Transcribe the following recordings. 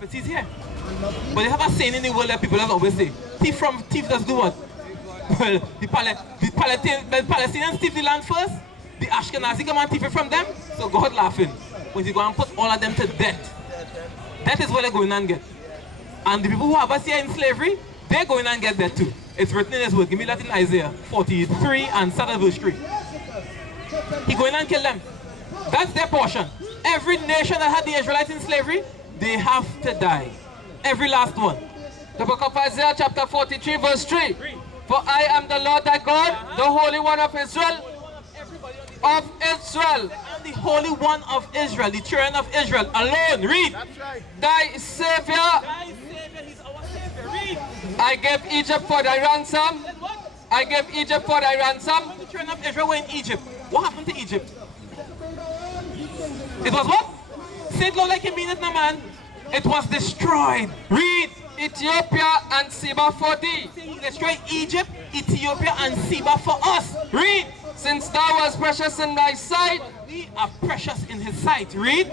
prophecies here. But they have a saying in the world that people always say, thief does do what? Well, the Palestinians thief the land first, the Ashkenazi come and thief it from them, so God laughing. When he go and put all of them to death. That is what they're going and get. And the people who have us here in slavery, they're going and get that too. It's written in his word. Give me that in Isaiah 43 and start at verse 3. He going and kill them. That's their portion. Every nation that had the Israelites in slavery, they have to die. Every last one. The book of Isaiah chapter 43 verse 3. For I am the Lord thy God, the Holy One of Israel. Of Israel. I am the Holy One of Israel, the children of Israel alone. Read. That's right. Thy Savior. Thy Savior, he's our Savior. Read. I gave Egypt for thy ransom. I gave Egypt for thy ransom. The children of Israel were in Egypt. What happened to Egypt? It was what? Say it loud like you mean it, no man. It was destroyed. Read. Ethiopia and Seba for thee. He destroyed Egypt, Ethiopia, and Seba for us. Read. Since thou wast precious in thy sight, we are precious in his sight. Read.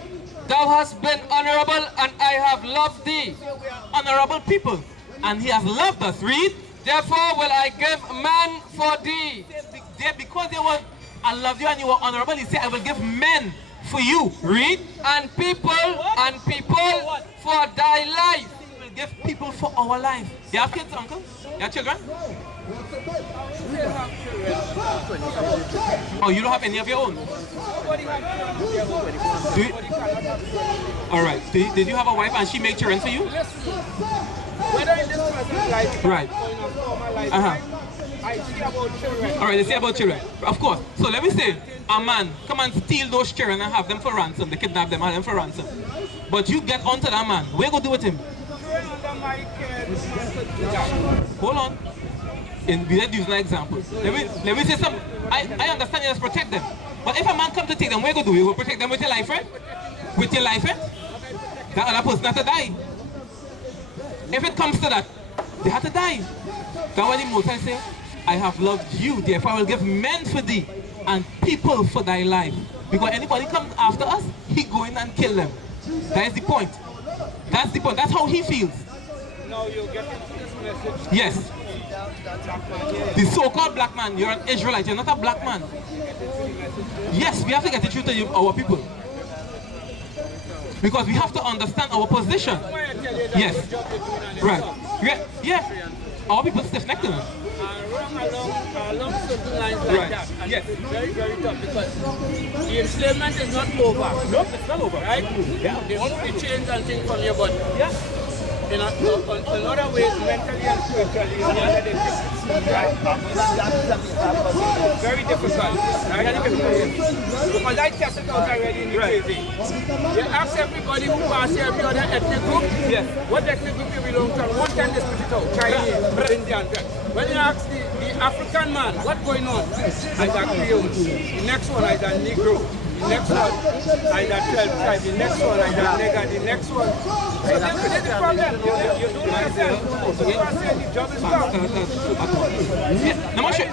Thou hast been honorable, and I have loved thee. So we are honorable people, and he has loved us. Read. Therefore will I give man for thee. Because they were, I love you and you were honorable, he said, I will give men for you. Read. And people for thy life. He will give people for our life. You have kids, uncle? You have children? Oh, you don't have any of your own? Alright. Did you have a wife and she made children for you? Whether in this person's life, right. or in a former life, I see about children. Alright, they say about children. Of course. So let me say, a man come and steal those children and have them for ransom. They kidnap them and have them for ransom. But you get onto that man. What are you going to do with him? Hold on. We let use an example. Let me say something. I understand you just protect them. But if a man come to take them, what are you going to do? You will protect them with your life, right? With your life, right? That other person has to die. If it comes to that, they have to die. That's why the Most High say, I have loved you, therefore I will give men for thee and people for thy life. Because anybody comes after us, he go in and kill them. That is the point. That's the point. That's how he feels. Now you get this message. Yes. The so-called black man, you're an Israelite, you're not a black man. Yes, we have to get it through to our people. Because we have to understand our position. Yes. Right. Yeah. Our people stiff-necked them. Along certain lines like right. that. And yes. It's very, very tough because the enslavement is not over. No, it's not over. Right? Yeah. They want to change and things from your body. Yeah. In other ways, mentally and spiritually, right? Very difficult. Right? Because I tested out already in the crazy. They ask everybody who passes every other ethnic group, yes. What ethnic group you belong to, and one time they split it out, Chinese, Indian. When you ask the African man, what's going on? I got Creole. The next one, I got Negro. The next one, I got 12 tribes. The next one, I got Nega. The next one. So this is the problem. You don't understand. So you are saying the job is tough. Yeah. No, sure.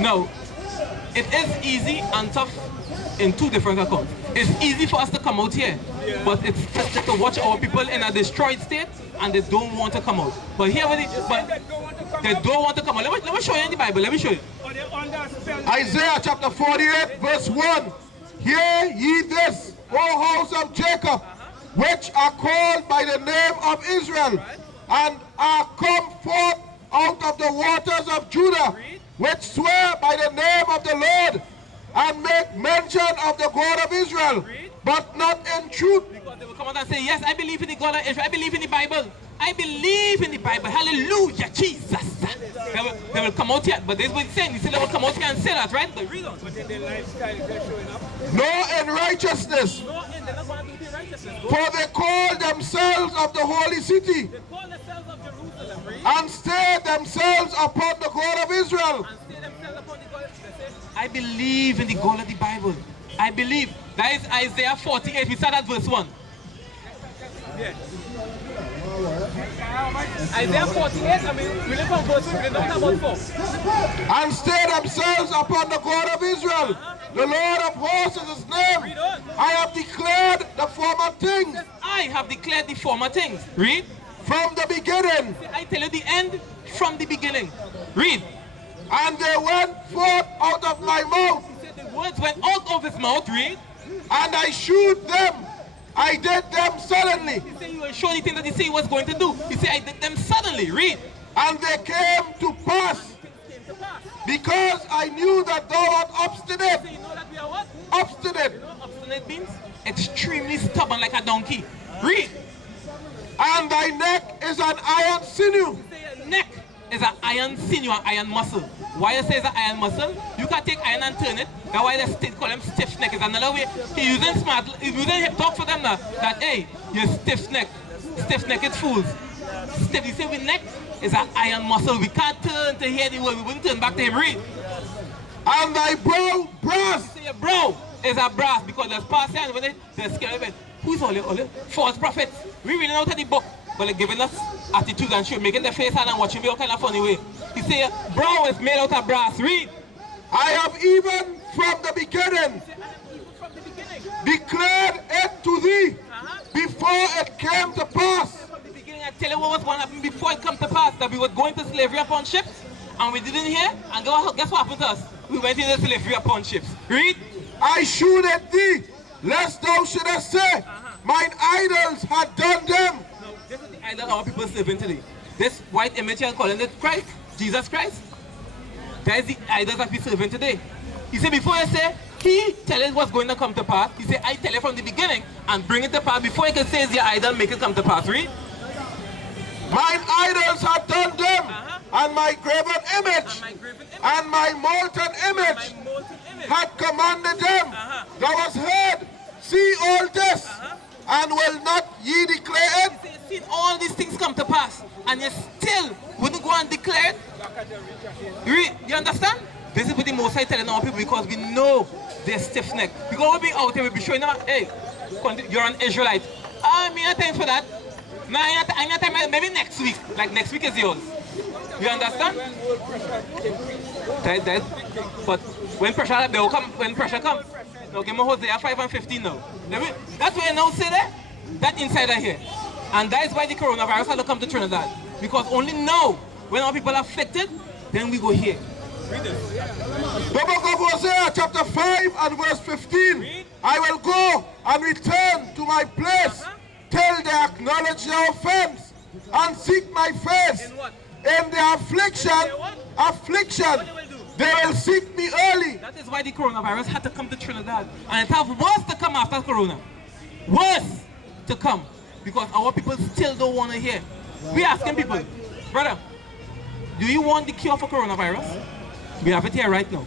No, it is easy and tough in two different accounts. It's easy for us to come out here, but it's just to watch our people in a destroyed state and they don't want to come out. But here, they don't want to come out. Let me show you in the Bible. Let me show you. Isaiah chapter 48, verse 1. Hear ye this, O house of Jacob, which are called by the name of Israel, and are come forth out of the waters of Judah, which swear by the name of the Lord, and make mention of the God of Israel, but not in truth. Because they will come out and say, yes, I believe in the God of Israel, I believe in the Bible. I believe in the Bible. Hallelujah, Jesus. They will come out here, but this is what he's saying. He said they will come out here and say that, right? But read on. But in their lifestyle, they're showing up. Nor in righteousness. They're not going to do the righteousness. For they call themselves of the holy city. They call themselves of Jerusalem. And stay themselves upon the God of Israel. And stay themselves upon the God of Israel. I believe in the God of the Bible. I believe. That is Isaiah 48. We start at verse 1. Yes. Isaiah 48, I mean, we live on verse 1, we don't talk about 4. And stay themselves upon the God of Israel. The Lord of hosts is his name. I have declared the former things. I have declared the former things. Read. From the beginning. I tell you the end from the beginning. Read. And they went forth out of my mouth. He said the words went out of his mouth. Read. And I shewed them. I did them suddenly. He said you will show anything that he said he was going to do. He said I did them suddenly. Read. And they came to pass. Because I knew that thou art obstinate. So you know that we are what? Obstinate. You know what obstinate means? Extremely stubborn like a donkey. Read. And thy neck is an iron sinew. Your neck is an iron sinew, an iron muscle. Why you say it's an iron muscle? You can take iron and turn it. That's why they call him stiff neck. It's another way. He's using hip talk for them now. That hey, you're stiff neck. Stiff necked fools. Stiff. You say with neck is an iron muscle. We can't turn to hear the word. We wouldn't turn back to him. Read. And thy brow brass. You say your brow is a brass because there's past and when they're scared of it. Who's all false prophets? We reading out of the book, but they're giving us attitudes and shit, making their face and watching me all kind of funny way. He say, brow is made out of brass. Read. I have even from the beginning declared it to thee before it came to pass. From the beginning, I tell you what was going to happen before it come to pass, that we were going to slavery upon ships, and we didn't hear, and guess what happened to us? We went into slavery upon ships. Read. I shewed it thee, lest thou shouldest say, mine idols had done them. No, this is the idol our people are serving today. This white image here calling it Christ, Jesus Christ. That is the idols that we serving today. He said before I say, he tell us what's going to come to pass. He said, I tell you from the beginning and bring it to pass. Before he can say it's your idol, make it come to pass. Read. Mine idols had done them, and my graven image, and my molten image had commanded them. Thou hast heard, see all this, and will not ye declare it? He said, seen all these things come to pass, and you still wouldn't go and declare it? You understand? This is what the Most High telling our people because we know they're stiff-necked. Because we'll be out here, we'll be showing them, hey, you're an Israelite. Me not time for that. No, I not time, maybe next week. Like next week is yours. You understand? But when pressure, they will come, when pressure comes. Now give me Hosea 5 and 15 now. That's why I now say that. That insider here. And that is why the coronavirus had to come to Trinidad. Because only now, when our people are affected, then we go here. The book of Hosea chapter 5 and verse 15. I will go and return to my place till they acknowledge their offense and seek my face. In their affliction, they will seek me early. That is why the coronavirus had to come to Trinidad. And it has worse to come after corona. Worse to come. Because our people still don't want to hear. We asking people, brother, do you want the cure for coronavirus? We have it here right now.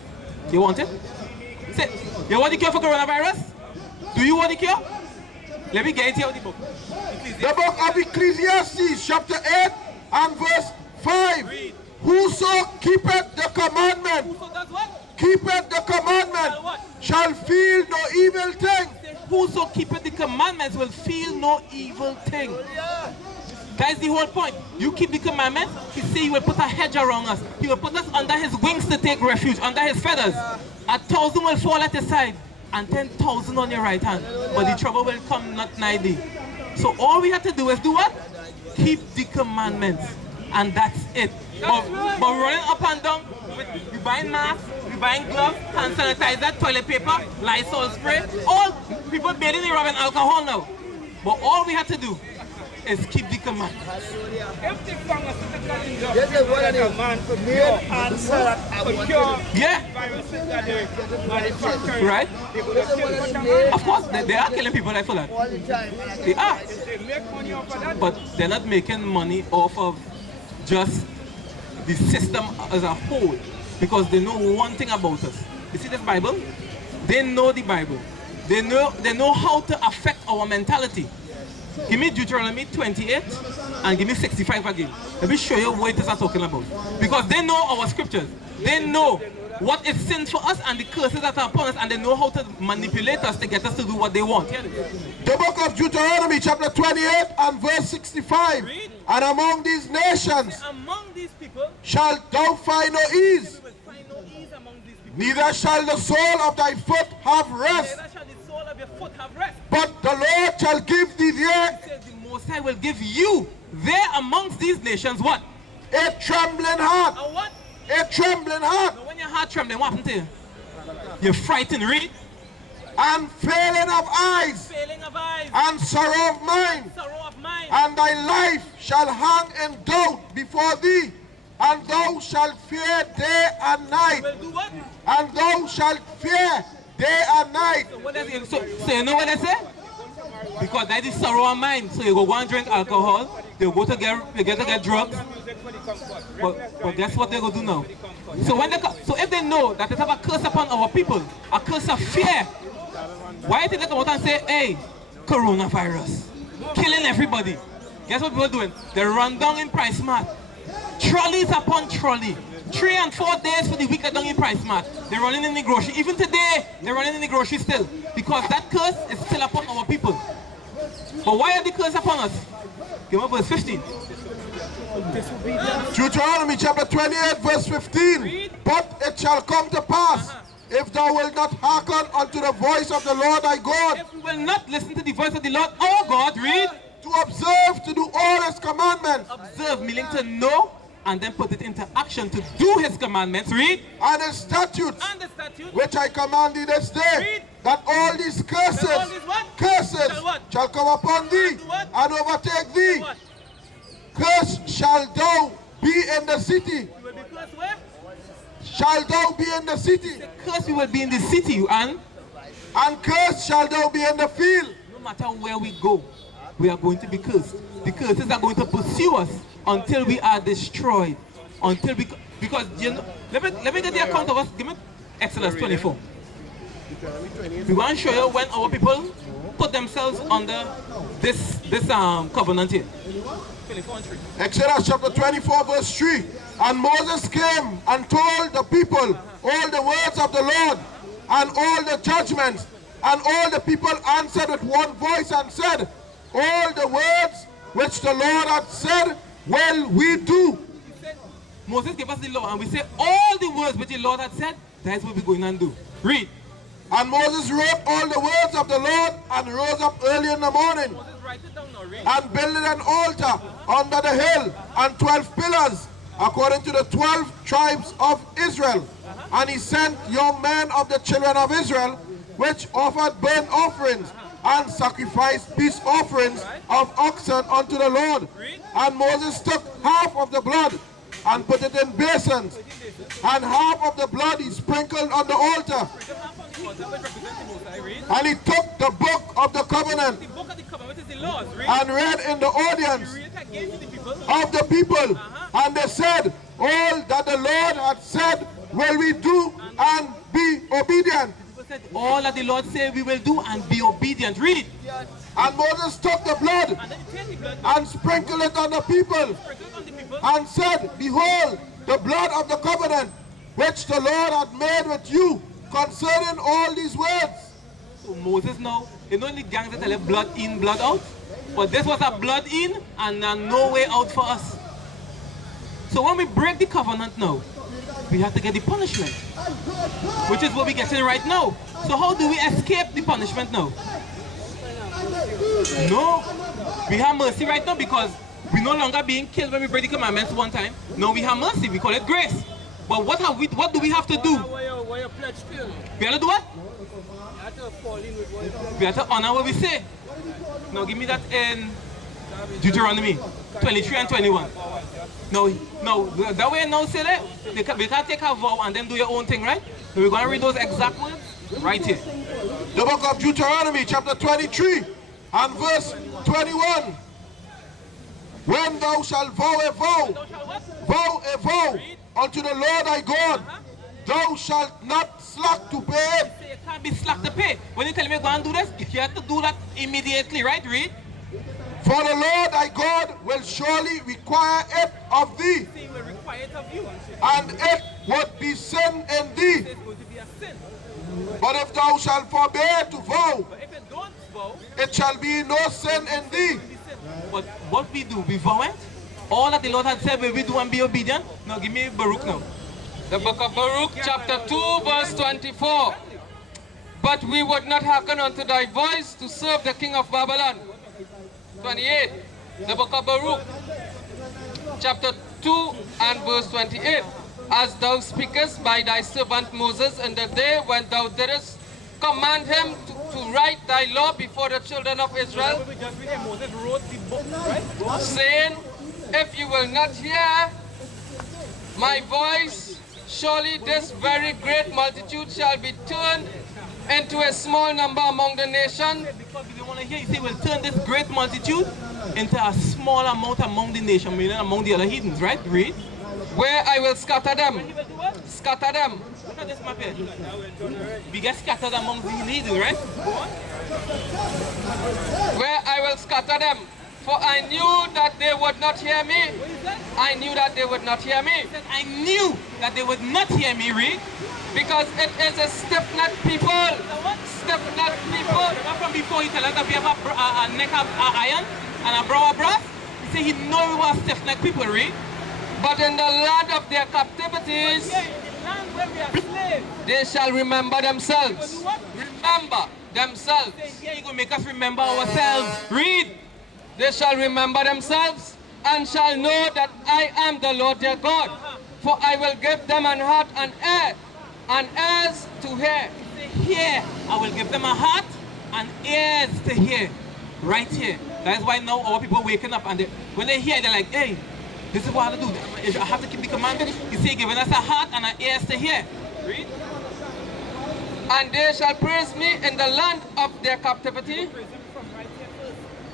You want it? Say, you want the cure for coronavirus? Do you want the cure? Let me get it here with the book. The book of Ecclesiastes chapter 8 and verse 5. Read. Whoso keepeth the commandment, Whoso does what? keepeth the commandment, what? shall feel no evil thing. Whoso keepeth the commandments will feel no evil thing. That is the whole point. You keep the commandments, he say he will put a hedge around us. He will put us under his wings to take refuge, under his feathers. 1,000 will fall at his side, and 10,000 on your right hand. But the trouble will come not nigh thee. So all we have to do is do what? Keep the commandments. And that's it. But we're running up and down. We buying masks, we buying gloves, hand sanitizer, toilet paper, Lysol spray. All people bathing in rubbing alcohol now. But all we have to do is keep the commandments. If the pharmaceutical industry man could answer that Yeah. viruses that they manufacture, Right? they would have killed such a man. Of course, they are killing people like that. They are. They make money off of that. But they're not making money off of just the system as a whole. Because they know one thing about us. You see this Bible? They know the Bible. They know how to affect our mentality. Give me Deuteronomy 28 and give me 65 again. Let me show you what it is I'm talking about. Because they know our scriptures. They know what is sin for us and the curses that are upon us, and they know how to manipulate us to get us to do what they want. The book of Deuteronomy chapter 28 and verse 65. Read. And among these nations Among these people, shalt thou find no ease. you will find no ease among these people. Neither shall the sole of thy foot have rest. Neither shall the sole of your foot have rest. But the Lord shall give thee there He says the Most High will give you there amongst these nations what? a trembling heart. A what? A trembling heart. Now when your heart trembling, what happened to you? You're frightened, read. And failing of eyes. Failing of eyes. And sorrow of mind. Sorrow of mind. And thy life shall hang in doubt before thee. And thou shalt fear day and night. Will do what? And thou shalt fear day and night. So what does it, so you know what they say? Because that is sorrow of mind. So you go and drink alcohol. They go to get drugs. But guess what they go do now? So when so if they know that they have a curse upon our people, a curse of fear, why did they come out and say, hey, coronavirus, killing everybody? Guess what people are doing? They run down in Price Mart. Trolleys upon trolley. 3 and 4 days for the week down in Price Mart. They're running in the grocery. Even today, they're running in the grocery still. Because that curse is still upon our people. But why are the curse upon us? Give me verse 15. Deuteronomy chapter 28 verse 15. Read. But it shall come to pass, if thou wilt not hearken unto the voice of the Lord thy God, If we will not listen to the voice of the Lord our God, read. to observe to do all his commandments Observe, meaning to know and then put it into action to do his commandments, read. and his statutes, And the statute. which I command thee this day, Read. that all these curses, That all these what? curses Shall what? shall come upon thee And do what? and overtake thee. What? Cursed shall thou be in the city. You will be cursed where? Shall thou be in the city, Cursed we will be in the city, and and cursed shall thou be in the field. no matter where we go, we are going to be cursed. The curses are going to pursue us until we are destroyed. Until we, because you know, let me get the account of us. Give me Exodus 24. We want to show you when our people put themselves under this covenant here. 24 and 3. Exodus chapter 24 verse 3. And Moses came and told the people all the words of the Lord and all the judgments. And all the people answered with one voice and said, all the words which the Lord had said will we do. He said, Moses gave us the law, and we say all the words which the Lord had said, that is what we're going to do. Read. And Moses wrote all the words of the Lord and rose up early in the morning Moses, write it down now, read. and builded an altar under the hill and 12 pillars according to the 12 tribes of Israel. And he sent young men of the children of Israel, which offered burnt offerings and sacrificed peace offerings of oxen unto the Lord. And Moses took half of the blood and put it in basins, and half of the blood he sprinkled on the altar. And he took the book of the covenant The book of the covenant, which is the laws, read. and read in the audience Read it again to the people. of the people. And they said, all that the Lord had said will we do and be obedient. People said, all that the Lord said we will do and be obedient. Read. And Moses took the blood And then he take the blood, and sprinkled it on the people, sprinkle it on the people. and said, behold, the blood of the covenant which the Lord had made with you concerning all these words. So Moses now, you know the gangs that tell you blood in, blood out? But this was a blood in and no way out for us. So when we break the covenant now, we have to get the punishment, which is what we're getting right now. So how do we escape the punishment now? No, we have mercy right now because we're no longer being killed when we break the commandments one time. No, we have mercy. We call it grace. But what do we have to do? Why you pledge still? We have to do what? You have to fall in with what you pledge. We have to honor what we say. Now give me that in Deuteronomy 23 and 21. No, that way now say that we can't take a vow and then do your own thing, right? So we're going to read those exact words right here. The book of Deuteronomy chapter 23 and verse 21. When thou shalt vow a vow unto the Lord thy God, thou shalt not slack to pay it. Say you can't be slack to pay. When you tell me go and do this, you have to do that immediately, right? Read. For the Lord thy God will surely require it of thee, Say he will require it of you. and it would be sin in thee. It's going to be a sin. But if thou shalt forbear to vow, But if you don't vow, it shall be no sin in thee. it will be sin. But what we do, we vow it. All that the Lord had said, will we do and be obedient? Now give me Baruch now. The book of Barak, chapter 2, verse 24. But we would not hearken unto thy voice to serve the king of Babylon. 28. The book of Barak, chapter 2 and verse 28. As thou speakest by thy servant Moses in the day when thou didst command him to write thy law before the children of Israel, saying, if you will not hear my voice, surely this very great multitude shall be turned into a small number among the nations. Because we don't want to hear, you say, we'll turn this great multitude into a small amount among the nation, meaning among the other heathens, right? Read. Where I will scatter them. Scatter them. Look at this map here. We get scattered among the heathens, right? Go on. Where I will scatter them. For I knew that they would not hear me. I knew that they would not hear me. I knew that they would not hear me, read. Because it is a stiff-necked people. Stiff-necked people. From before he tell us that we have a neck of iron and a brow of brass. He said he know we were stiff-necked people, read. But in the land of their captivities, they shall remember themselves. Remember themselves. Yeah, you're going to make us remember ourselves. Read. They shall remember themselves and shall know that I am the Lord their God. For I will give them an heart and ears to hear. Hear. I will give them a heart and ears to hear. Right here. That's why now our people waking up and when they hear, they're like, hey, this is what I have to do. If I have to keep the commandment, you say giving us a heart and an ears to hear. Read. And they shall praise me in the land of their captivity,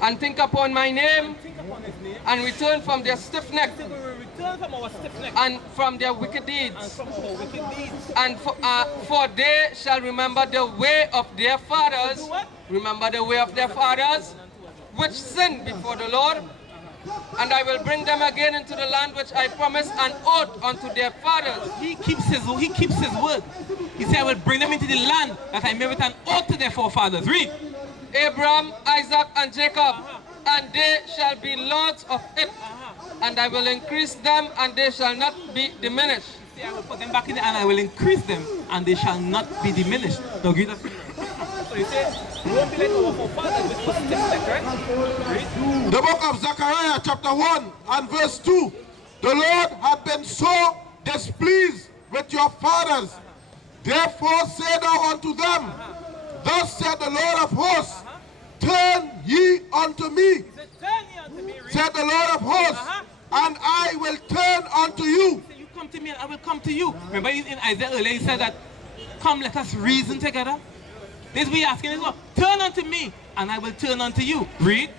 and think upon my name, and return from their stiff neck, and from their wicked deeds. And for they shall remember the way of their fathers, remember the way of their fathers, which sinned before the Lord. And I will bring them again into the land which I promised an oath unto their fathers. He keeps his word. He said, I will bring them into the land that I made with an oath to their forefathers. Read. Abraham, Isaac, and Jacob, and they shall be lords of it. And I will increase them, and they shall not be diminished. I will put them back in the and I will increase them, and they shall not be diminished. Now, read that. So you say, won't be like our forefathers, which was stiff-necked, right? Read. The book of Zechariah, chapter 1 and verse 2. The Lord had been so displeased with your fathers. Therefore say thou unto them, thus said the Lord of hosts, turn ye unto me, said the Lord of hosts, and I will turn unto you. You come to me and I will come to you. Remember in Isaiah earlier he said that, come let us reason together. This we asking is what? Turn unto me and I will turn unto you. Read.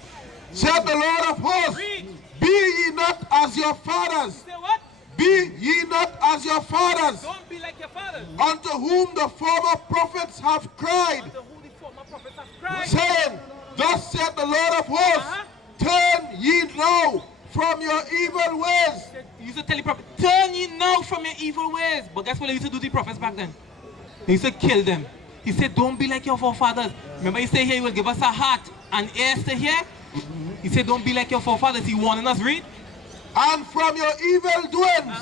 Said the Lord of hosts, Read. Be ye not as your fathers. Say what? Be ye not as your fathers, Don't be like your fathers. unto whom the former prophets have cried, Unto who the former prophets have cried. saying, thus said the Lord of hosts, turn ye now from your evil ways. He used to tell the prophet, turn ye now from your evil ways. But guess what they used to do to the prophets back then? He used to kill them. He said, don't be like your forefathers. Remember he said here, he will give us a heart and ears to hear. He said, don't be like your forefathers. He warning us, read. And from your evil doings,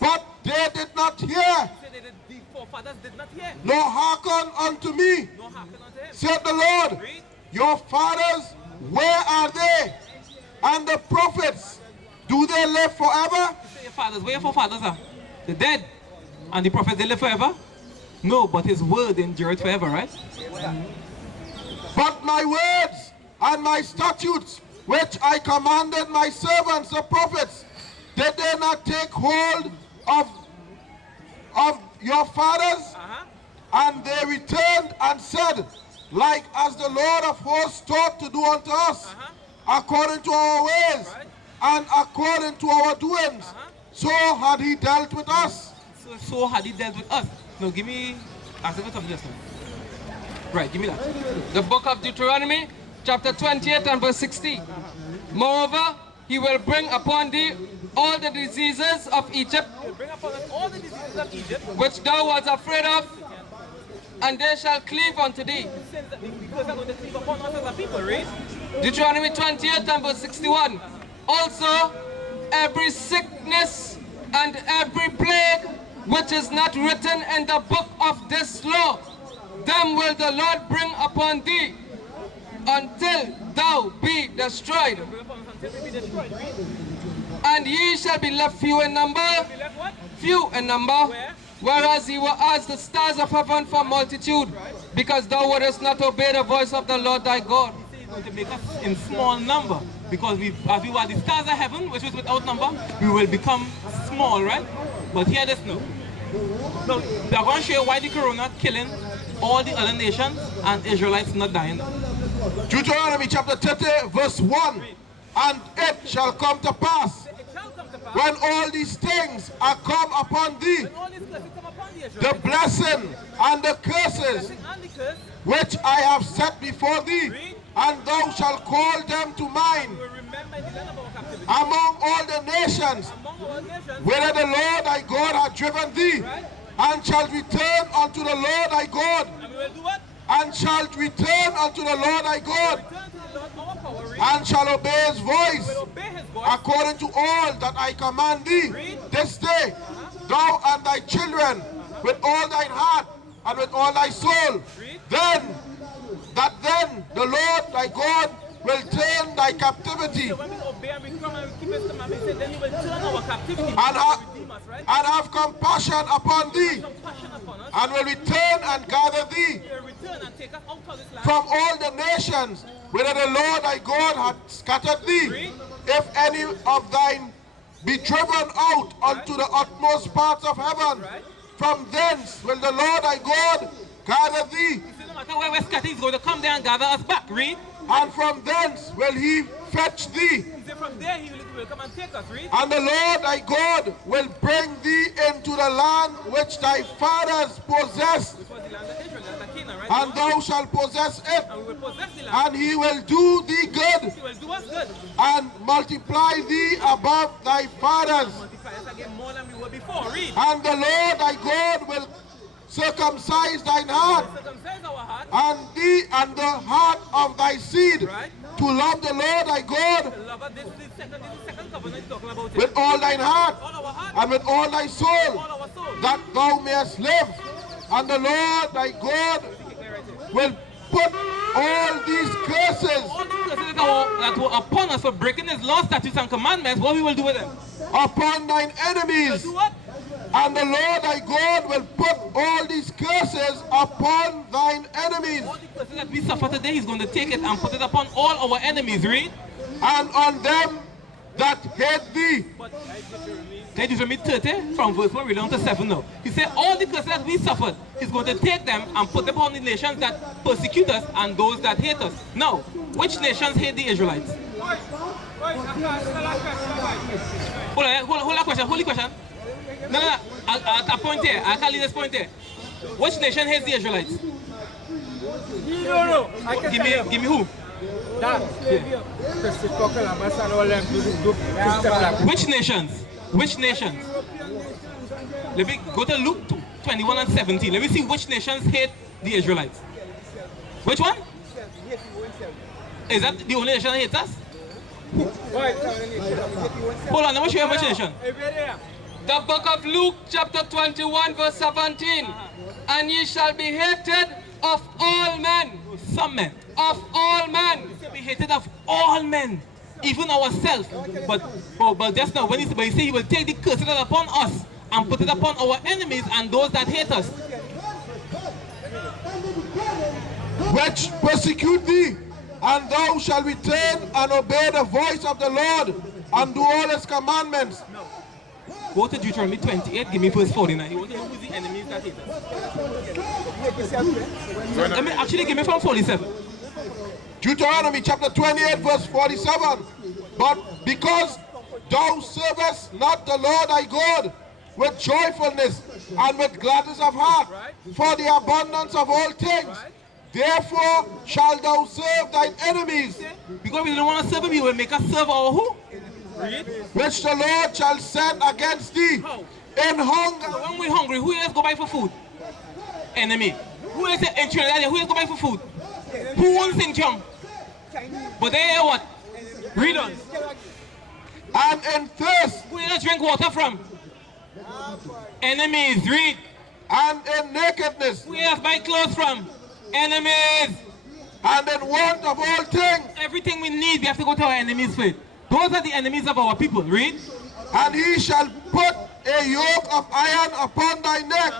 but they did not hear, He said that the forefathers did not hear. nor hearken unto me, No hearken unto him. said the Lord. Read. Your fathers, where are they? And the prophets, do they live forever? He said, your fathers, where your forefathers are? They're dead. And the prophets, they live forever? No, but his word endureth forever, right? But my words and my statutes, which I commanded my servants the prophets, did they not take hold of your fathers? And they returned and said, like as the Lord of hosts taught to do unto us, according to our ways and according to our doings, so had he dealt with us. So had he dealt with us. No, give me, ask him something just now. Right, give me that. The book of Deuteronomy, chapter 28 and verse 60. Moreover, he will bring upon thee all the diseases of Egypt, Bring upon us all the diseases of Egypt, which thou wast afraid of, and they shall cleave unto thee. sins that because they're going to cleave upon us as a people, right? Deuteronomy 28 and verse 61. Also, every sickness and every plague which is not written in the book of this law, them will the Lord bring upon thee until thou be destroyed. And ye shall be left few in number, few in number, whereas ye were as the stars of heaven for multitude, because thou wouldest not obey the voice of the Lord thy God. He's going to make us in small number, because as we were the stars of heaven, which was without number, we will become small, right? But hear this now. Now, we are going to show you why the corona killing all the other nations and Israelites not dying. Deuteronomy chapter 30 verse 1. And it shall come to pass, when all these things are come upon thee, the blessing and the curses which I have set before thee, and thou shalt call them to mind among all the nations, whither the Lord thy God hath driven thee, and shalt return unto the Lord thy God, and shalt return unto the Lord thy God, and shall obey his voice, according to all that I command thee this day, thou and thy children, with all thine heart and with all thy soul. Then the Lord thy God will turn thy captivity and have compassion upon thee, and will return and gather thee from all the nations whither the Lord thy God hath scattered thee. If any of thine be driven out unto the utmost parts of heaven, from thence will the Lord thy God gather thee. No matter where we're scattered, he's going to come there and gather us back. Read. And from thence will he fetch thee. From there he will come and take us. Read. And the Lord thy God will bring thee into the land which thy fathers possessed, and thou shalt possess it, and he will do thee good, and multiply thee above thy fathers. And the Lord thy God will circumcise thine heart, and thee and the heart of thy seed, to love the Lord thy God with all thine heart and with all thy soul, that thou mayest live. And the Lord thy God will put all these curses that were upon us for breaking his law, statutes, and commandments. What we will do with them? Upon thine enemies. And the Lord thy God will put all these curses upon thine enemies. All the curses that we suffer today, he's going to take it and put it upon all our enemies. Read. And on them that hate thee. Deuteronomy 30 from verse 1 down to 7 now. He said all the curses that we suffered, he's going to take them and put them upon the nations that persecute us and those that hate us. Now, which nations hate the Israelites? Hold the question. No. I'll point here. I can't leave this point here. Which nation hates the Israelites? Give me who? Which nations? Which nations? Let me go to Luke 21 and 17. Let me see which nations hate the Israelites. Which one? Is that the only nation that hates us? Hold on, let me show you which nation. The book of Luke chapter 21 verse 17. And ye shall be hated of all men. Some men. Of all men. We shall be hated of all men. Even ourselves. But just now, when he say he will take the curses upon us and put it upon our enemies and those that hate us. Which persecute thee, and thou shalt return and obey the voice of the Lord and do all his commandments. Go to Deuteronomy 28, give me verse 49. You want to know who's the enemies that hate us? Let me actually give me from 47. Deuteronomy chapter 28 verse 47. But because thou servest not the Lord thy God with joyfulness and with gladness of heart, for the abundance of all things, therefore shalt thou serve thine enemies. Because we don't want to serve him, he will make us serve our who? Which the Lord shall send against thee in hunger. So when we're hungry, who else go buy for food? Enemy. Who else in Trinidad? Who else go buy for food? Who owns St. John? But they are what? Read on. And in thirst. Who else drink water from? Enemies, read. And in nakedness. Where else buy clothes from? Enemies. And in want of all things. Everything we need, we have to go to our enemies for it. Those are the enemies of our people. Read. And he shall put a yoke of iron upon thy neck.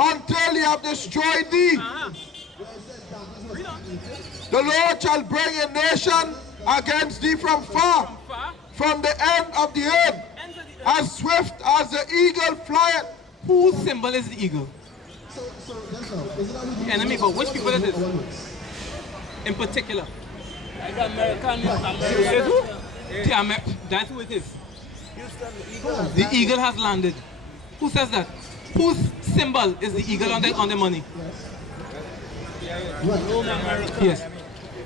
Until he have destroyed thee. The Lord shall bring a nation against thee from far, from the end of the earth, as swift as the eagle flieth. Whose symbol is the eagle? The enemy, but which people is it? In particular? The American. That's who it is. The eagle has landed. Who says that? Whose symbol is the eagle on the money? Yes.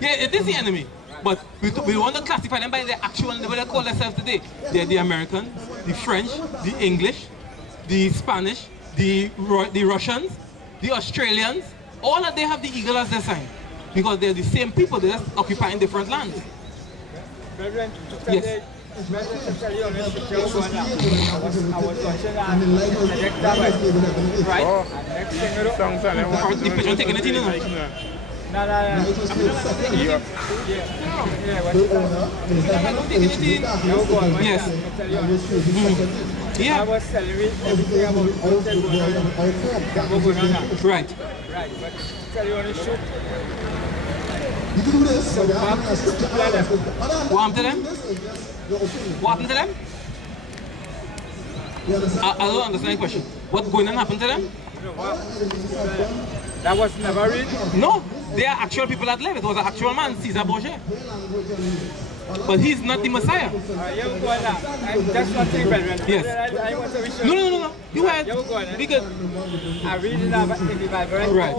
Yeah, it is the enemy. But we want to classify them by their actual name, what they call themselves today. They're the Americans, the French, the English, the Spanish, the Russians, the Australians. All of them have the eagle as their sign. Because they're the same people, they're just occupying different lands. Yes. I was watching right? The pigeon taking it in, No. Yes. Yeah. I was telling everything about Right. Right, but tell you on the shoot. What happened to them? What happened to them? I don't understand the question. What going on happened to them? That was never read? No, they are actual people that live. It was an actual man, Caesar Borgia. But he's not the Messiah. That's one thing, brethren. Yes. I want to wish you. No. You had. Because. I read it in the Bible. Right.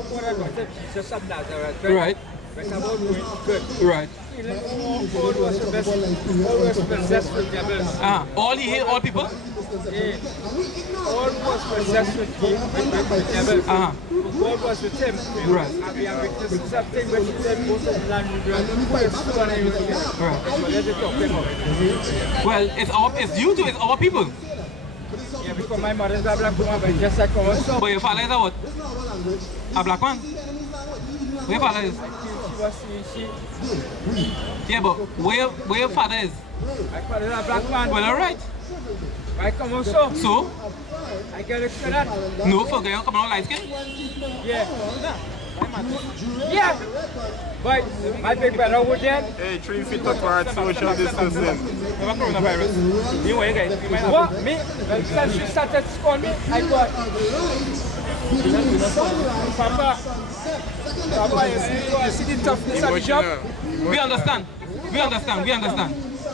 Just some Nazareth. Right. But about good. Right. All was possessed with devils. All he hate all people? All was possessed with devils. All was with him. Right. And we are witnessing something which is the most of the land we do. Right. So let's talk about. Well, it's you two, it's our people. Yeah, because my mother is a black woman, but just like us. But your father is a what? A black man? Where your father is? Yeah, but where your father is? My father is a black man. Well, alright. I come also. So? I can explain that. No, for girl coming out light skin? Yeah. Yeah. But my big brother was there. Hey, 3 feet apart, social distancing. Coronavirus. You know, guys. What? Me? Since you started to call me, I got. Papa, you see the toughness of the job? We understand.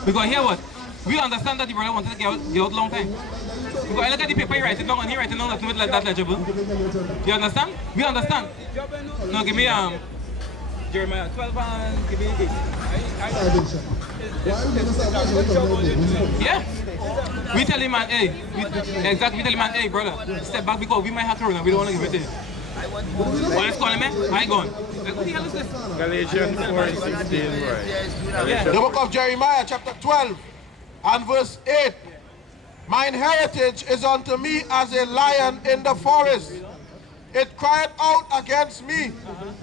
Because here what? We understand that the brother wanted to get out long time. Because I look at the paper he writing down and he writing down that like that legible. You understand? We understand. No, give me Jeremiah 12 and give me 8. Yeah. We tell him, man, hey, we tell him, man, hey, brother, step back because we might have corona. We don't want to give it to you. Well, let's call him, man. I gone. What the hell is this? Galatians 4:16, right? Yeah. The book of Jeremiah, chapter 12, and verse 8. Mine heritage is unto me as a lion in the forest. It cried out against me.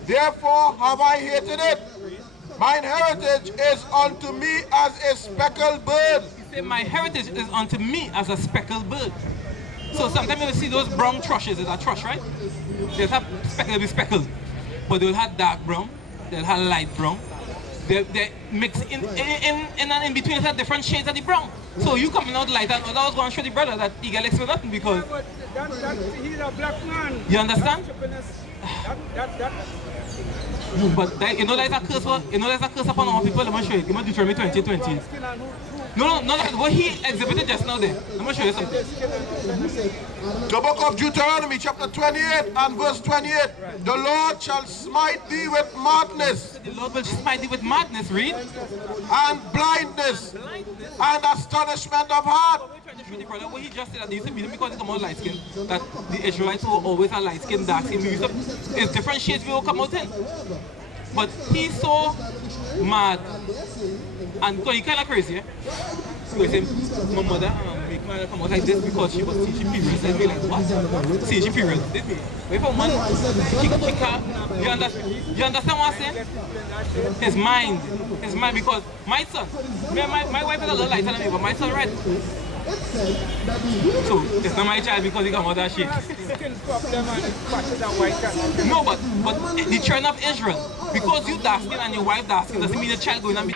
Therefore have I hated it. Mine heritage is unto me as a speckled bird. My heritage is unto me as a speckled bird. So sometimes you see those brown thrushes, it's a thrush, right? They'll have speckled. But they'll have dark brown, they'll have light brown. They mix in between, it's different shades of the brown. So you coming out light, and I was going to show the brother that he gets explain nothing because He's a black man. you understand? But that, you know there's a curse upon all people. Let me show you. Give me Deuteronomy 20:20. No, what he exhibited just now there. I'm going to show you something. The book of Deuteronomy, chapter 28 and verse 28. The Lord shall smite thee with madness. The Lord will smite thee with madness, read. And blindness. And astonishment of heart. Brother, what he just said that they used to beat him because he come out light skin, that the Israelites who always are light skin, dark skin, it's different shades we will come out in. But he's so mad, and he kind of crazy, eh? So he said, my mother make my come out like this because she was teaching periods. I'd be like, what? Teaching periods? Did me? Wait for man, she can't, you understand what I'm saying? His mind, because my son, my wife is a little lighter than me, but my son red. So, it's not my child because he come out that shit. No, but the children of Israel, because you dark skin and your wife dark skin doesn't mean the child going to be...